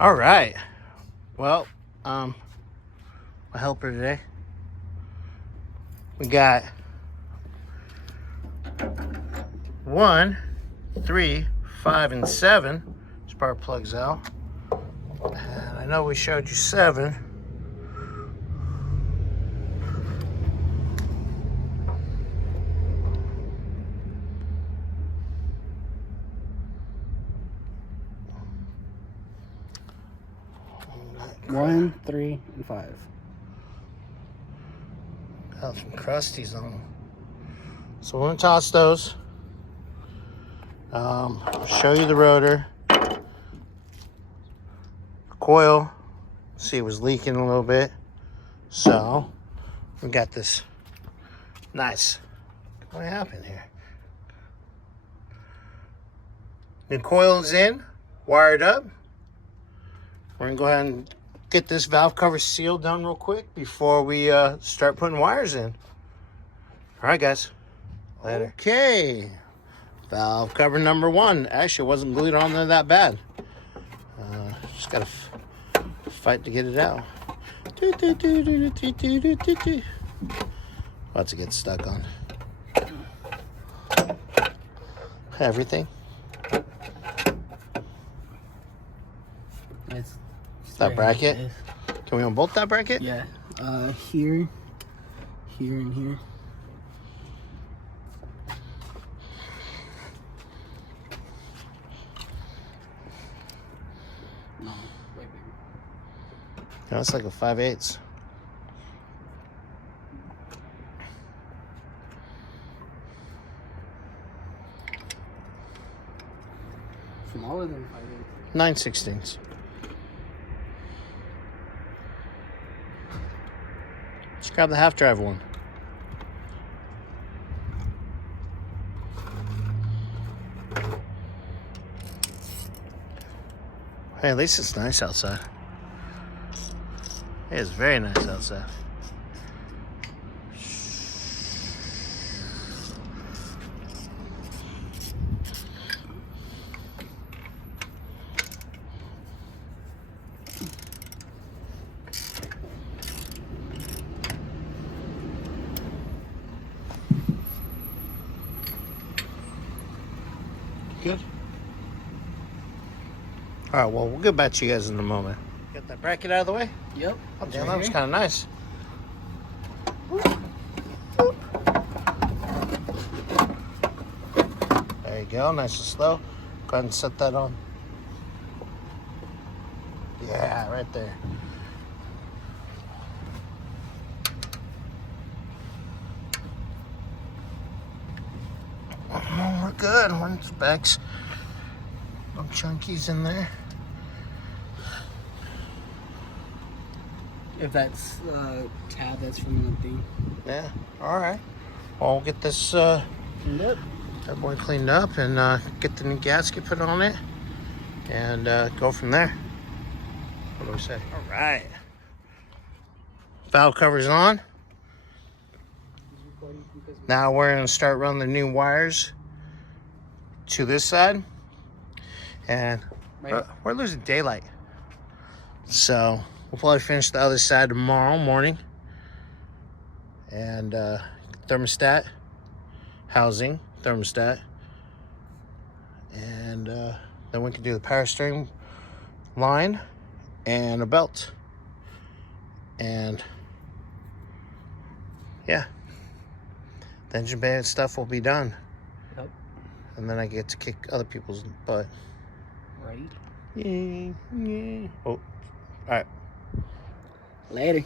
All right. Well, my helper today. We got 1, 3, 5, and 7 spark plugs out. And I know we showed you 7. One, 3, and 5. Got some crusties on them. So we're gonna toss those. Show you the rotor. Coil. See, it was leaking a little bit. So we got this nice. What happened here? The coil is in, wired up. We're gonna go ahead and get this valve cover seal done real quick before we start putting wires in. All right, guys. Later. Okay. Valve cover number 1. Actually, it wasn't glued on there that bad. Just gotta fight to get it out. About to get stuck on everything. It's That bracket. Can we unbolt that bracket? Yeah. Here, and here. No, way bigger. No, it's like a 5/8. Smaller than 5/8. 9/16. Just grab the half drive one. Hey, at least it's nice outside. It is very nice outside. Good. All right, well, we'll get back to you guys in a moment. Get that bracket out of the way? Yep. Oh, damn, that was kind of nice. There you go, nice and slow. Go ahead and set that on. Yeah, right there. Oh, we're good. One specs. No chunkies in there. If that's tab, that's from the thing. Yeah, all right. Well, we'll get this Cleaned up. that boy cleaned up and get the new gasket put on it and go from there. What do we say? All right. Valve cover's on. Now we're going to start running the new wires to this side. And we're losing daylight. So we'll probably finish the other side tomorrow morning. And thermostat, housing, thermostat. And then we can do the power steering line and a belt. And yeah, the engine bay and stuff will be done. Yep. And then I get to kick other people's butt. Right. Yeah, yeah. Oh, all right. Later.